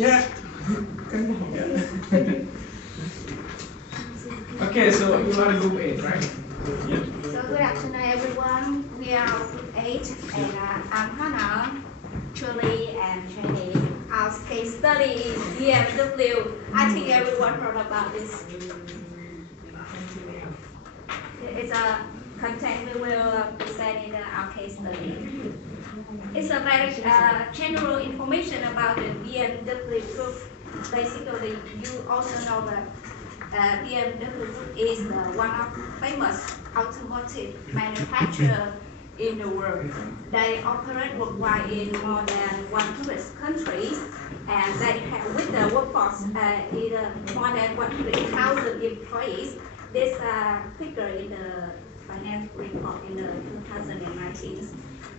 Yeah. Okay, so you are group 8, right? So good afternoon, everyone. We are group 8, and I'm Hannah, Julie, and Jenny. Our case study is BMW. I think everyone heard about this. It's a content we will present in our case study. It's a very general information about the BMW Group. Basically, you also know that BMW Group is one of famous automotive manufacturer in the world. They operate worldwide in more than 100 countries, and they have with the workforce in more than 100,000 employees. This figure in the financial report in 2019.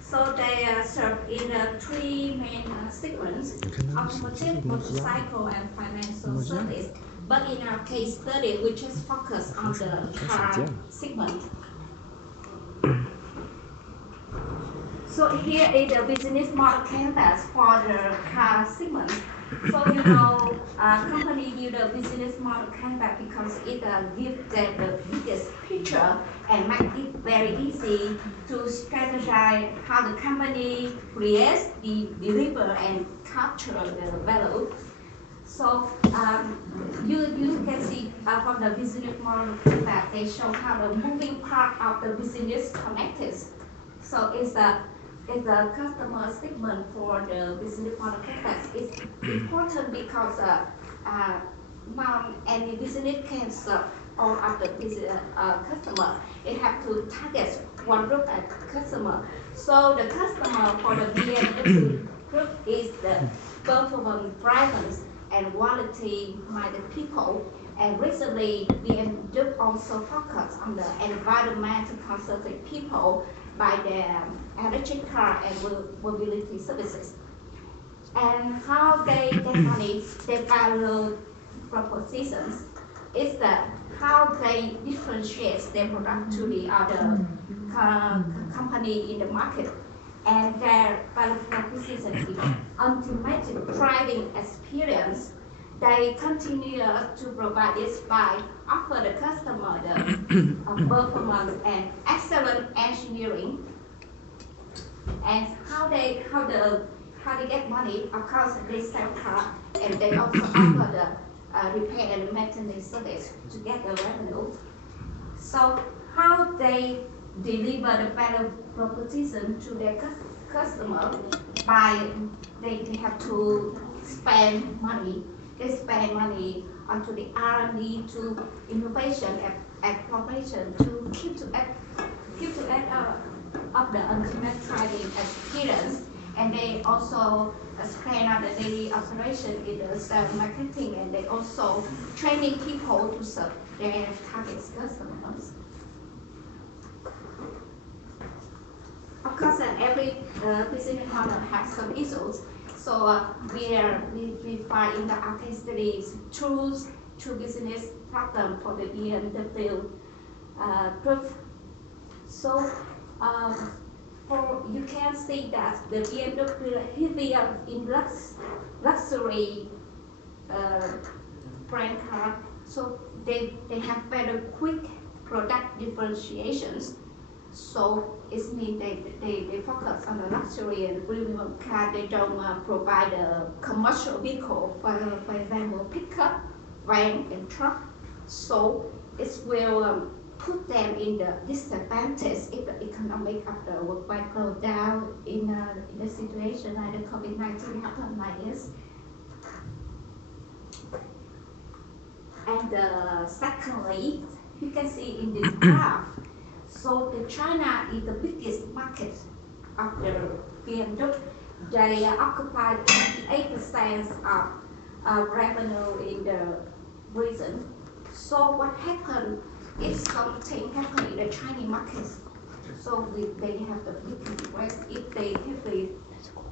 So they serve in three main segments: automotive, motorcycle, and financial service. But in our case study, we just focus on the car segment. So here is the business model canvas for the car segment. So company do the business model canvas because it gives them the biggest picture and make it very easy to strategize how the company creates, deliver, and capture the value. So you can see from the business model canvas, they show how the moving part of the business connected. So it's the customer segment for the business model canvas. It's important because any business can serve all of the business customer. It have to target one group of customer. So the customer for the BMW group is the performance drivers and quality-minded people. And recently, BMW also focused on the environmental consulting people by their electric car and mobility services. And how they get money, their value propositions is that how they differentiate their product to the other company in the market. And their value proposition is ultimate driving experience. They continue to provide this by offer the customer the performance and excellent engineering. And how they get money? Of course, they sell car and they also offer the repair and maintenance service to get the revenue. So how they deliver the value proposition to their customer by they have to spend money. They spend money onto the R&D, to innovation and exploration to keep to add of the ultimate driving experience. And they also spend on the daily operation in the sales marketing, and they also training people to serve their target customers. Of course, every business model has some issues. So we find in the case studies tools to business problem for the BMW group. So you can see that the BMW heavier in luxury brand car. So they have better quick product differentiations. So it means they focus on the luxury and premium car. They don't provide a commercial vehicle, for example, pickup, van, and truck. So it will put them in the disadvantage if the economic of the worldwide go down in the situation like the COVID-19 happened like this. And secondly, you can see in this graph. So China is the biggest market of the BMW. They occupy 28% of revenue in the region. So what happened if something happened in the Chinese market? So they have the biggest risk if they heavily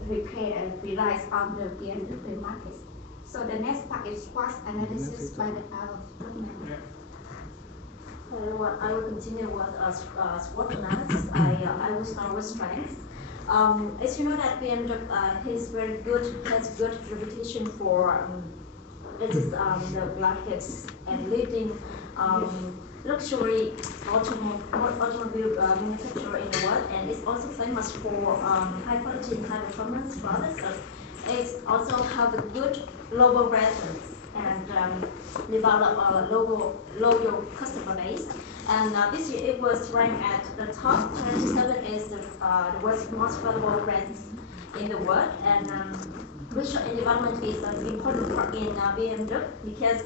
repair and relies on the BMW market. So the next part is SWOT analysis by the government. I will continue with SWOT analysis. I will start with strengths. As you know that BMW has good reputation for it is the largest and leading luxury automobile manufacturer in the world, and it's also famous for high quality and high performance products. It also have a good global presence and develop a loyal customer base. And this year it was ranked at the top 27 as the world's most valuable brands in the world. And research and development is an important part in BMW because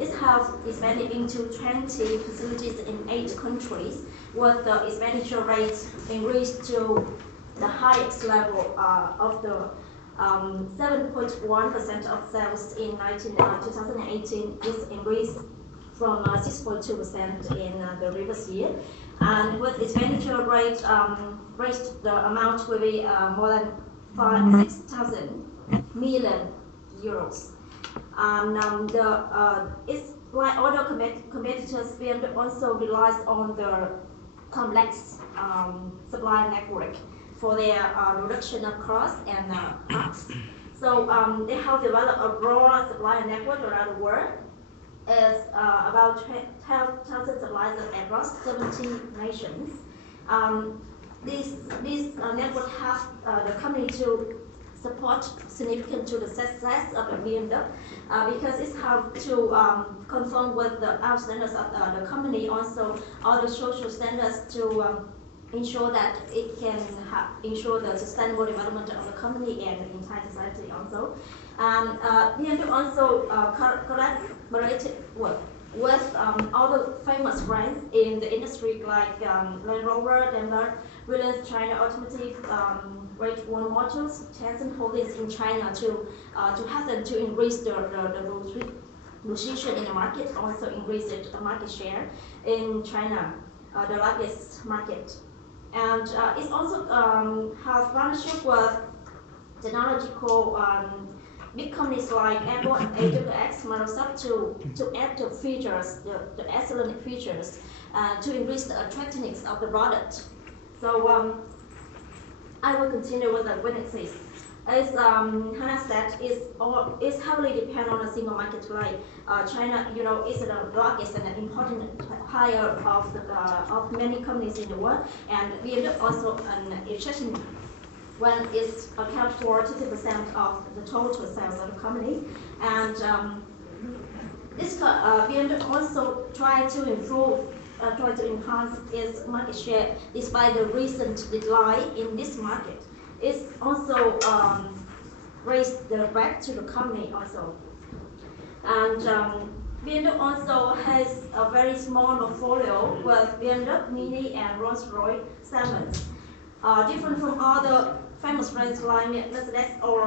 it has expanded into 20 facilities in 8 countries, with the expenditure rate increased to the highest level of the 7.1% of sales in 2018 is increased from 6.2% in the previous year. And with expenditure rate raised, the amount will be more than 6,000 million euros. And it's like other competitors, BMW also relies on the complex supply network for their reduction of costs and parts. So they have developed a broad supply network around the world. It's about 12,000 suppliers across 70 nations. This network helps the company to support significant to the success of the BMW because it helps to conform with the our standards of the company, also all the social standards to ensure that it can ensure the sustainable development of the company and the entire society also. And BMW also collaborated with other famous brands in the industry like Land Rover, Daimler, Williams China Automotive, Great Wall Motors, Tencent Holdings in China to help them to increase the position in the market, also increase the market share in China, the largest market. And it also has partnership with technological big companies like Apple and AWS, Microsoft to add the features, the excellent features, to increase the attractiveness of the product. So I will continue with the witnesses. As Hannah said, is heavily dependent on a single market like China. You know, is the largest and an important player of many companies in the world, and we are also an exception when it accounts for 20% of the total sales of the company. And this BMW also try to enhance its market share despite the recent decline in this market. It's also raised the back to the company also. And BMW also has a very small portfolio with BMW, Mini, and Rolls-Royce 7. Different from other famous brands like Mercedes or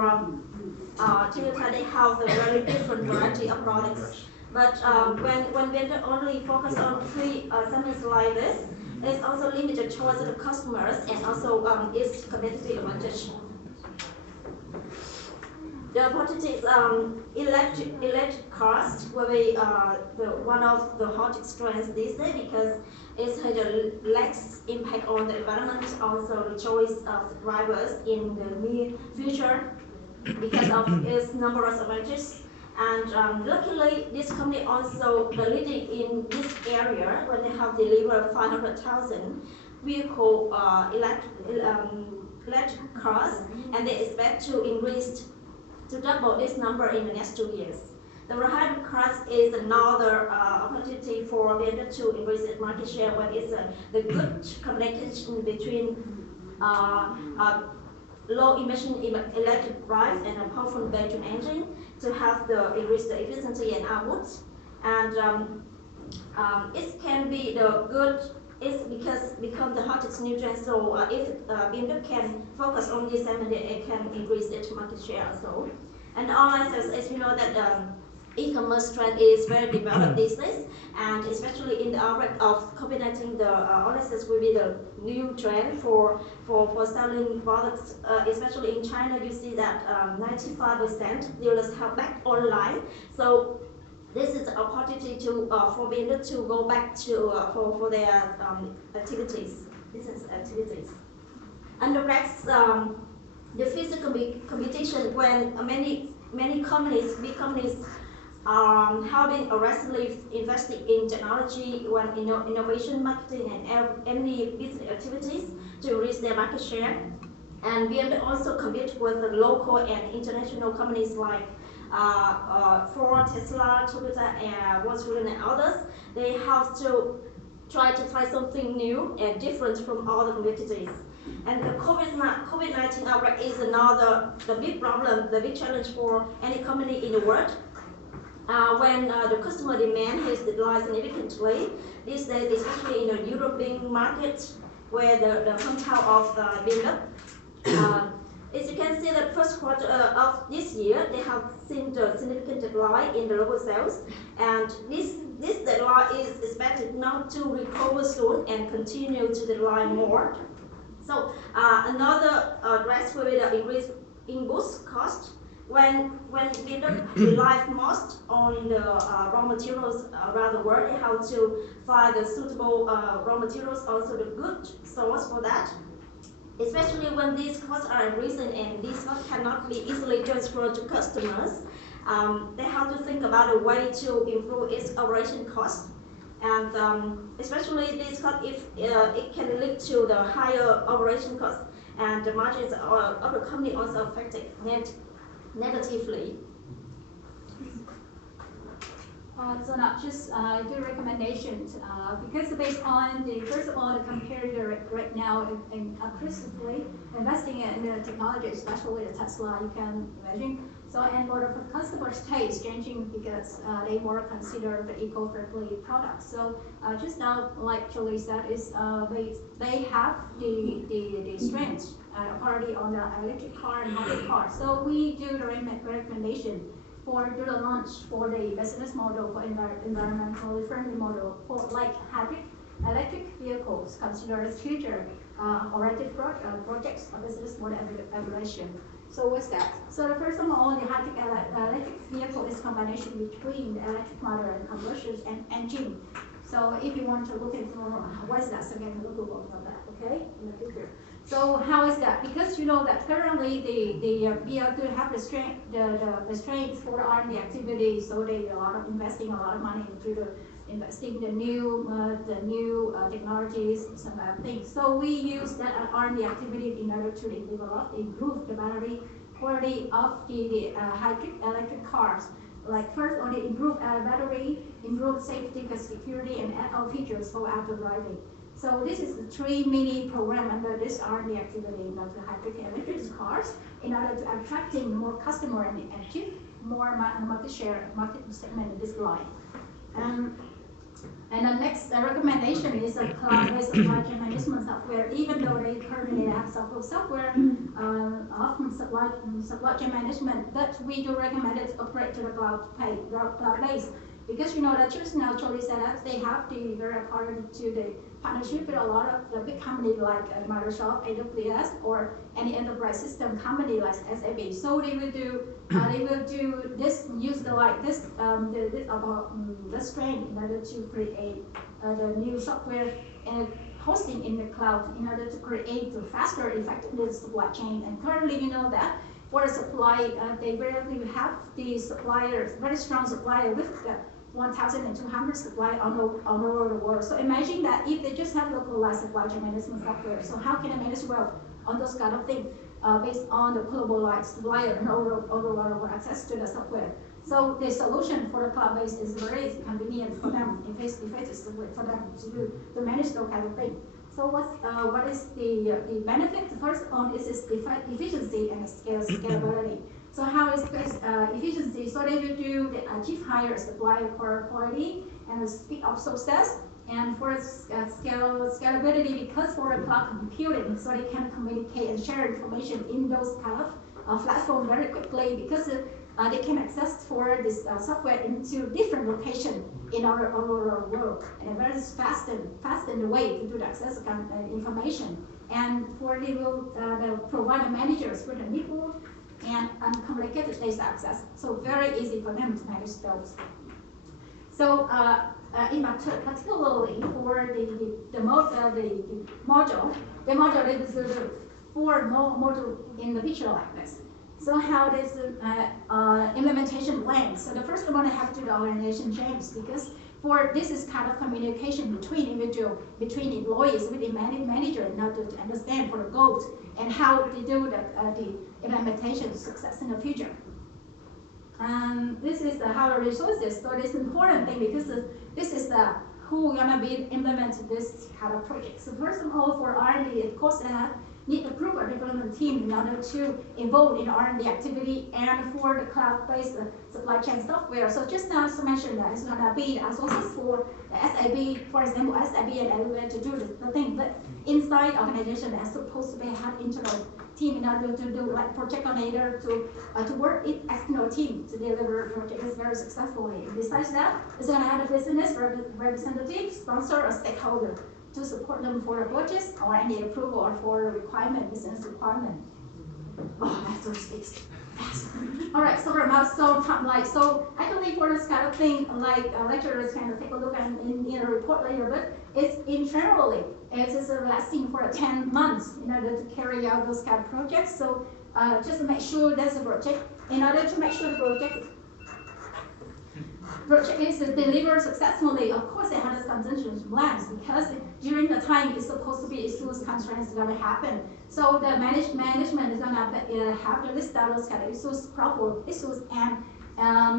Toyota, they have a very different variety of products. But when BMW only focus on 3 segments like this, it's also limited choice of the customers and also its competitive advantage. The opportunities electric cars will be one of the hottest trends these days because it has a less impact on the environment, also the choice of drivers in the near future because of its numerous advantages. And luckily, this company also the leading in this area when they have delivered 500,000 vehicle electric cars, and they expect to increase to double this number in the next 2 years. The hybrid cars is another opportunity for BMW to increase its market share when it's the good combination between low emission electric drive and a powerful battery engine to have the increase the efficiency and output. And it can be the good. It's because become the hottest new trend. So if BMW can focus on this segment, it can increase its market share also. And online sales, as you know that e-commerce trend is very developed these days, and especially in the outbreak of COVID-19, the online sales will be the new trend for selling products. Especially in China, you see that 95% dealers have back online. So this is an opportunity to for BMW to go back to for their activities, business activities. underrates the physical competition when many companies, big companies, have been aggressively investing in technology, when innovation, marketing, and any business activities to increase their market share. And BMW also compete with the local and international companies like Ford, Tesla, Toyota, and Volkswagen, and others. They have to try something new and different from all the competitors. And the COVID-19 outbreak is the big problem, the big challenge for any company in the world. When the customer demand has declined significantly these days, especially in the European market, where the hometown of BMW. As you can see, the first quarter of this year, they have seen the significant decline in the local sales, and this decline is expected not to recover soon and continue to decline more. So another risk will be the increase in goods cost. When BMW relies most on the raw materials around the world, they have to find the suitable raw materials, also the good source for that. Especially when these costs are increasing and these costs cannot be easily transferred to customers, they have to think about a way to improve its operation cost. And especially this cost, if it can lead to the higher operation cost, and the margins of the company also affected negatively. So not just good recommendations, because based on first of all, the competitor right now in aggressively investing in the technology, especially the Tesla, you can imagine. So and for the customers' taste changing because they more consider the eco-friendly products. So just now, like Julie said, is they have the strength already on the electric car and hybrid car. So we do the recommendation for the launch for the business model for environmentally friendly model for like hybrid electric vehicles considered as future oriented projects of business model evaluation. So what's that? So the first of all, the hybrid electric vehicle is combination between the electric motor and combustion engine. So if you want to look into what is that, so you can look about that, okay, in the future. So how is that? Because you know that currently the BMW have the strength for the R&D activity, so they a lot of investing a lot of money into the investing the new technologies, some other things. So we use that R&D activity in order to develop, improve the battery quality of the hybrid electric cars. Like first, only improve battery, improve safety, security, and add all features for after driving. So this is the 3 mini program under this R&D activity in the hybrid electric cars in order to attracting more customer and achieve more market share, market segment in this line. And the next recommendation is a cloud-based supply chain management software. Even though they currently have software often supply chain management, but we do recommend it to upgrade to the cloud-based. Because you know that just now Charlie said that they have the very according to the partnership with a lot of the big companies like Microsoft, AWS, or any enterprise system company like SAP. So they will do this, use the strength in order to create the new software and hosting in the cloud in order to create the faster, effective supply chain. And currently, you know that for the supply, they really have the suppliers, very strong supplier with the 1,200 supply all over the world. So imagine that if they just have localized supply chain management software, so how can they manage well on those kind of things based on the globalized supplier and all the world access to the software? So the solution for the cloud-based is very convenient for them, effective for them to manage those kind of things. So what is the benefit? The first one is efficiency and scalability. So how is this efficiency? So they will do the achieve higher supply quality and the speed of success. And for scalability, because for the cloud computing, so they can communicate and share information in those kind of platform very quickly, because they can access for this software into different locations in our world, and a very fast and way to do the access information. And for they will provide the managers with the network and uncomplicated data access, so very easy for them to manage those. So particularly for the module is 4 module in the picture like this. So how does the implementation land? So the first one I have to do the organization change, because for this is kind of communication between individual, between employees, with the manager, in order to understand for the goals and how to do the implementation success in the future. This is how the resources. So this important thing, because this is the who gonna be implement this kind of project. So first of all, for R&D, of course, need approve a development team in order to involve in R&D activity, and for the cloud-based supply chain software. So just now I mentioned that it's gonna be as also for the SAP, for example, SAP and everywhere to do the thing, but inside organization they're supposed to be have internal team in order to do like project coordinator to work with external team to deliver projects very successfully. Besides that, it's gonna have a business representative, sponsor, or stakeholder to support them for the budgets or any approval or for requirement, business requirement. Oh, I have to speak fast. All right, so so actually for this kind of thing, like lecturers can take a look at in a report later, but it's in generally, it's lasting for 10 months in order to carry out those kind of projects. So just to make sure there's a project, in order to make sure the project is delivered successfully. Of course, it has contingency plans, because during the time it's supposed to be issues constraints going to happen. So the management is going to have to list out those kind of issues, proper issues, and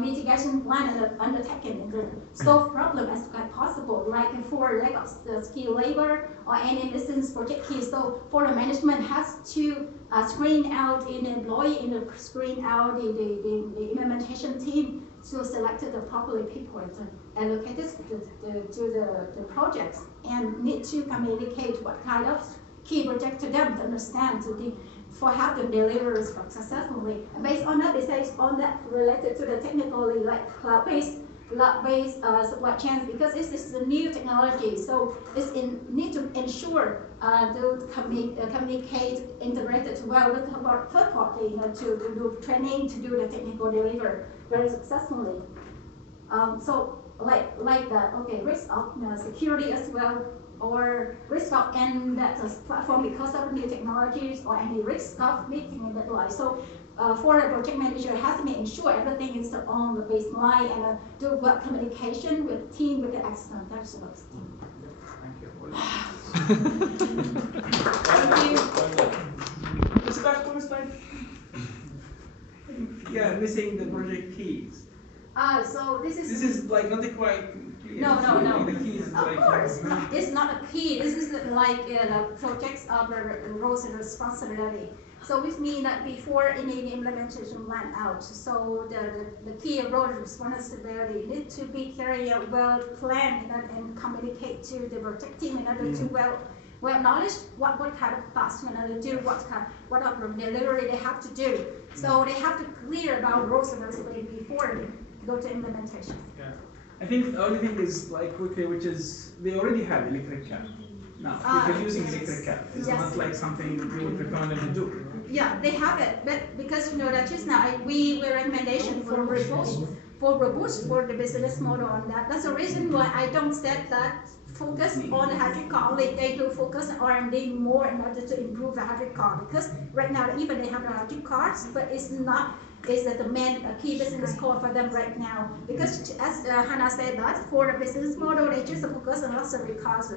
mitigation plan undertaken and solve problem as much as possible, like for lack of the skilled labor or any business project key. So for the management has to screen out in employee, screen out the implementation team to select the properly people allocated to the projects, and need to communicate what kind of key project to them to understand for how to deliver successfully. And based on that, besides on that related to the technically like cloud-based supply chain, because this is a new technology, so it's need to ensure to communicate, integrated well with third party, to do training, to do the technical delivery very successfully. So like that, okay, risk of security as well, or risk of end that platform because of new technologies, or any risk of meeting a deadline. So for a project manager, has to ensure everything is on the baseline and do well communication with team, with the external. That's the thing. Thank you. Thank you. It's back one slide. Yeah, missing the project keys. So this is like not quite clear. No. The keys Of like, course, it's not a key. This is like the projects of the roles and responsibility. So which means that before any implementation plan out, so the key role and responsibility need to be carried out well planned and communicate to the project team in order to well knowledge what kind of tasks they're going to do, what of the delivery they have to do. So they have to clear about roles and responsibility before they go to implementation. Yeah. I think the only thing is like quickly, which is they already have electric car. Now, they're using electric car. It's not like something we would recommend them to do. Yeah, they have it, but because that just now we recommendation for robust for the business model on that. That's the reason why I don't set that focus on the hybrid car. Only they do focus on R&D more in order to improve the hybrid car, because right now even they have the hybrid cars, but it's not is that the main key business core for them right now. Because as Hannah said that for the business model, they just focus on luxury cars,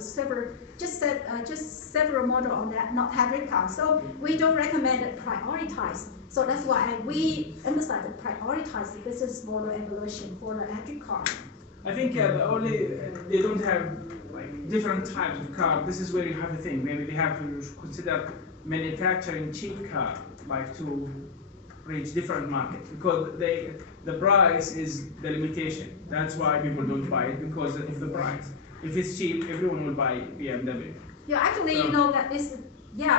several model on that, not hybrid cars. So we don't recommend it prioritize. So that's why we emphasize to prioritize the business model evolution for the electric car. I think they don't have like different types of car. This is where you have the thing. Maybe they have to consider manufacturing cheap car, like to reach different markets, because the price is the limitation. That's why people don't buy it, because of the price. If it's cheap, everyone will buy BMW. Yeah, actually, you know that is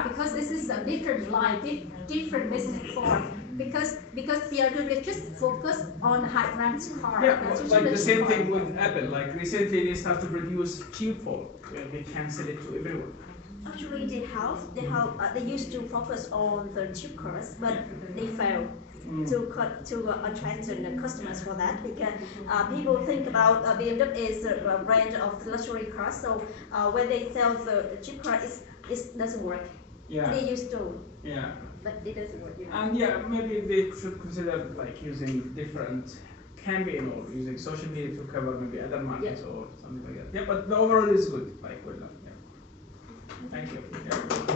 because this is a different line, different business form. Because BMW just focus on high-ranked car. Yeah, like the same thing with Apple. Like recently, they start to produce cheap phone. They can sell it to everyone. Actually, they used to focus on the cheap cars, but they failed to attract the customers for that, because people think about BMW is a brand of luxury cars. So when they sell the cheap car, it doesn't work. Yeah. They used to, Yeah. but it doesn't work. And yeah, maybe they should consider like using different campaign or using social media to cover maybe other markets or something like that. Yeah, but the overall is good. Like well done. Yeah. Thank you. Yeah.